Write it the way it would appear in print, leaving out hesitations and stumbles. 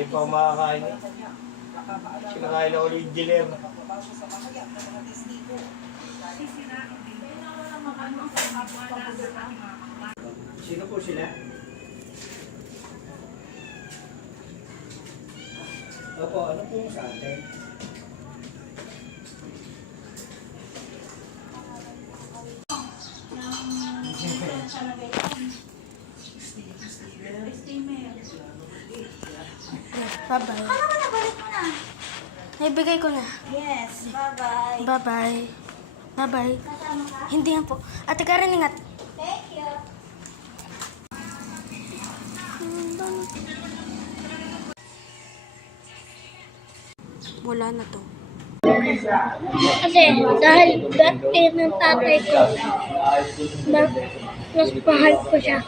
Hindi pa ako makakain eh. Sinakain ako ulit dealer. Sino po sila? Opo, ano po sa atin? Bye-bye. Ano mo na? Balik mo na. Naibigay ko na. Yes, bye-bye. Bye-bye. Bye-bye. Kasama ka? Hindi yan po. Ate Karen, ingat. Thank you. Wala na to. Kasi dahil birthday ng tatay ko, mas mahal ko siya.